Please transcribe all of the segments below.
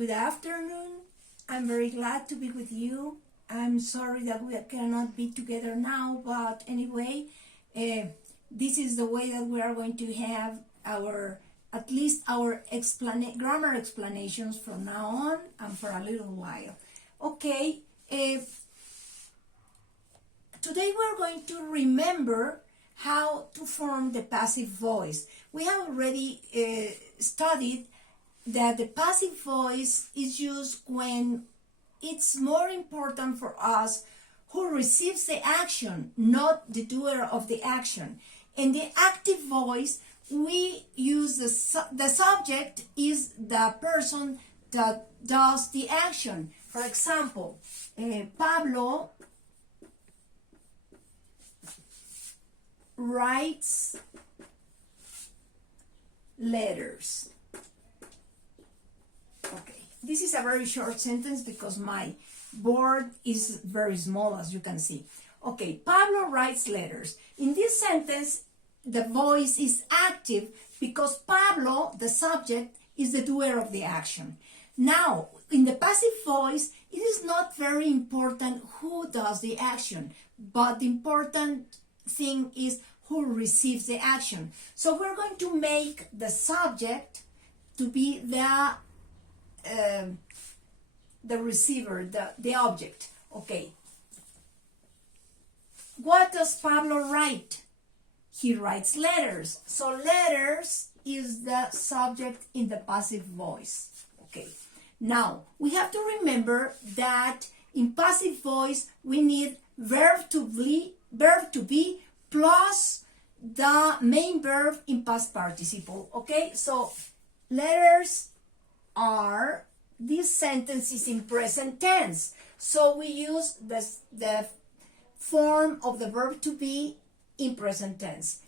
Good afternoon. I'm very glad to be with you. I'm sorry that we cannot be together now, but anyway, this is the way that we are going to have at least our grammar explanations from now on and for a little while. Okay, today we're going to remember how to form the passive voice. We have already studied that the passive voice is used when it's more important for us who receives the action, not the doer of the action. In the active voice, we use the subject is the person that does the action. For example, Pablo writes letters. Okay, this is a very short sentence because my board is very small, as you can see. Okay, Pablo writes letters. In this sentence, the voice is active because Pablo, the subject, is the doer of the action. Now, in the passive voice, it is not very important who does the action, but the important thing is who receives the action. So we're going to make the subject to be the receiver, the object. Okay. What does Pablo write? He writes letters. So letters is the subject in the passive voice. Okay. Now, we have to remember that in passive voice, we need verb to be plus the main verb in past participle. Okay. So letters are, this sentence is in present tense. So we use the form of the verb to be in present tense.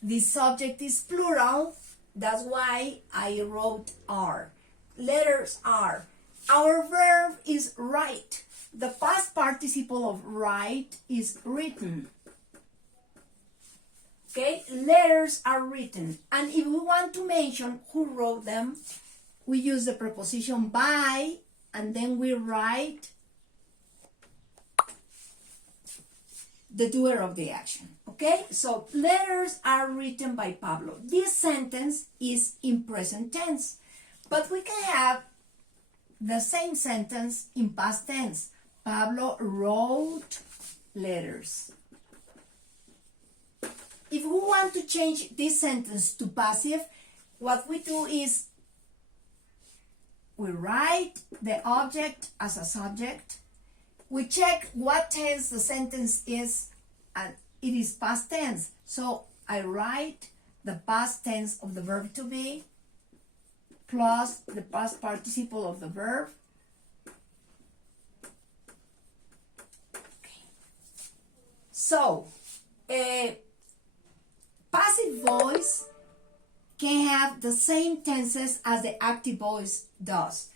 The subject is plural. That's why I wrote are. Letters are. Our verb is write. The past participle of write is written. Okay, letters are written. And if we want to mention who wrote them, we use the preposition by, and then we write the doer of the action. Okay, so letters are written by Pablo. This sentence is in present tense, but we can have the same sentence in past tense. Pablo wrote letters. If we want to change this sentence to passive, what we do is we write the object as a subject. We check what tense the sentence is, and it is past tense. So I write the past tense of the verb to be plus the past participle of the verb. Okay. So, passive voice can have the same tenses as the active voice does.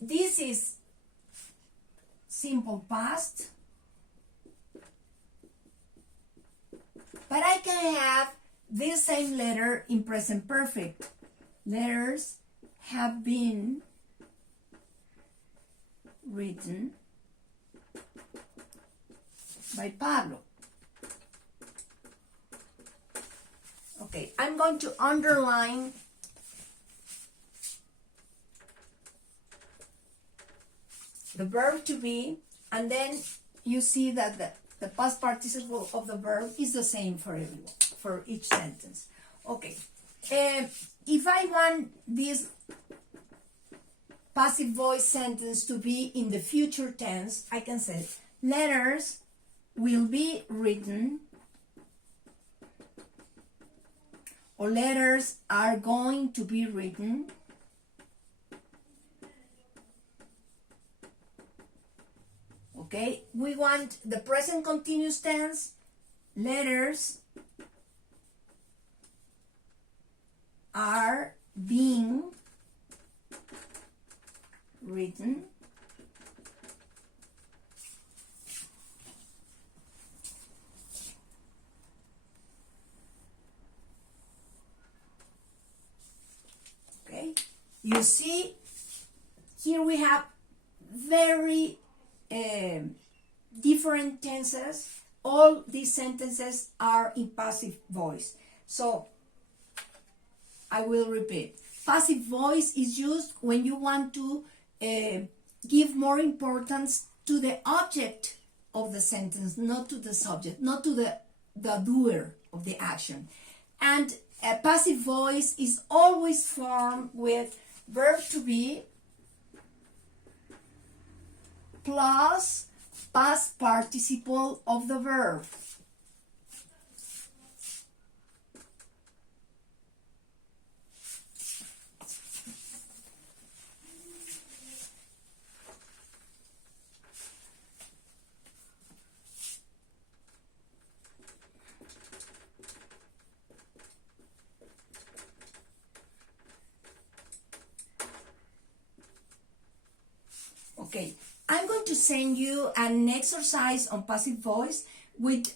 This is simple past, but I can have this same letter in present perfect. Letters have been written by Pablo. Okay, I'm going to underline the verb to be, and then you see that the past participle of the verb is the same for each sentence. Okay, if I want this passive voice sentence to be in the future tense, I can say letters will be written, or letters are going to be written. Okay, we want the present continuous tense. Letters are being written. Okay, you see here we have very different tenses. All these sentences are in passive voice. So I will repeat. Passive voice is used when you want to give more importance to the object of the sentence, not to the subject, not to the doer of the action. And a passive voice is always formed with verb to be plus past participle of the verb. Okay, I'm going to send you an exercise on passive voice with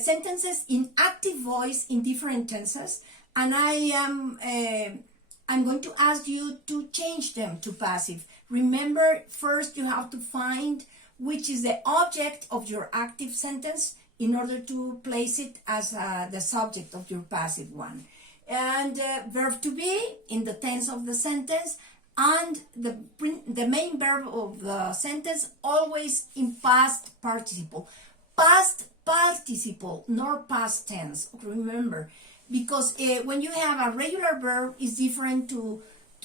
sentences in active voice in different tenses, and I'm going to ask you to change them to passive. Remember, first you have to find which is the object of your active sentence in order to place it as the subject of your passive one. And verb to be in the tense of the sentence, and the main verb of the sentence always in past participle. Past participle, not past tense, remember. Because when you have a regular verb, it's different to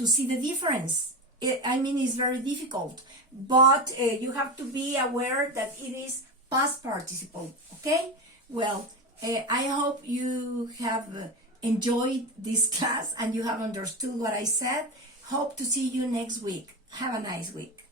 see the difference. It's very difficult. But you have to be aware that it is past participle, okay? Well, I hope you have enjoyed this class and you have understood what I said. Hope to see you next week. Have a nice week.